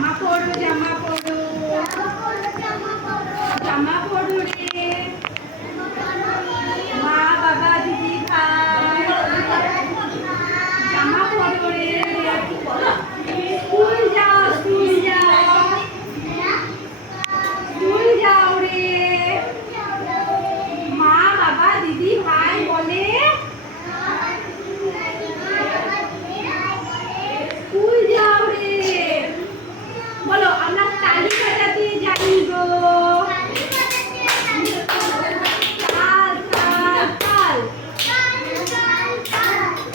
জামা পরো জামা পরো জামা পরো রে মা বাবা দিদি ভাই জামা পরো রে স্কুল যাও স্কুল যাও স্কুল যাও রে মা বাবা দিদি ভাই বলে স্কুল যাও রে বলো আমরা তালি বাজাতে জানি গো তাল তাল তাল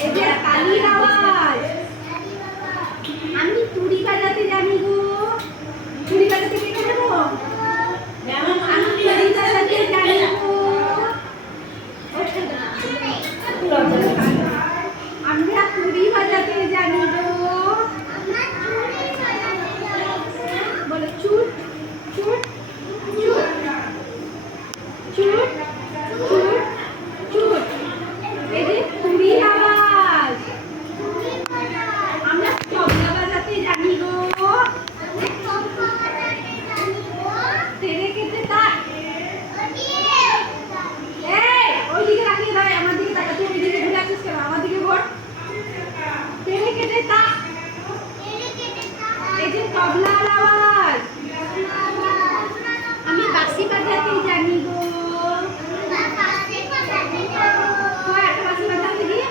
এই যে তালির আওয়াজ আমি তুড়ি বাজাতে জানি গো তুড়ি বাজাতে কে জানো আমি তুড়ি বাজাতে জানি গো আমরা তুড়ি বাজাতে জানি গো বলো চুট চুট চুট চুট চুট চুট এই যে তুড়ির আওয়াজ আমরা তবলা বাজাতে জানি গো তেরে কেটে তাক এই ওইদিকে রাখিয়ে দাও আমার দিকে তাকা তুই ওইদিকে ঘুরে আসিস কেন আমার দিকে ঘোর তেরে কেটে তাক এই যে তবলার আওয়াজ আমি বাঁশি বাজাতে জানি গো তো একটা বাঁশি বাজাতে গিয়ে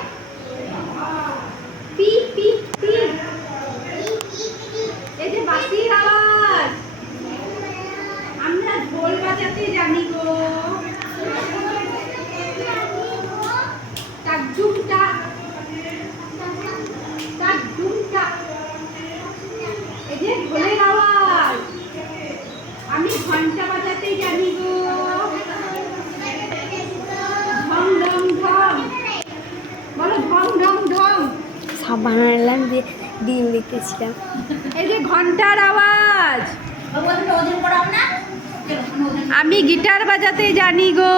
পি পি পি এই যে বাঁশির আওয়াজ আমরা ঢোল বাজাতে জানি গো টাক ঝুম টাক টাক ঝুম টাক এই যে ঢোলের আওয়াজ আমি ঘন্টা বাজাতে জানি গো ঢং ঢং ঢং বলো ঢং ঢং ঢং সব বানালাম দিয়ে ডিম দেখতেছিলাম। এই যে ঘন্টার আওয়াজ আমি গিটার বাজাতে জানি গো।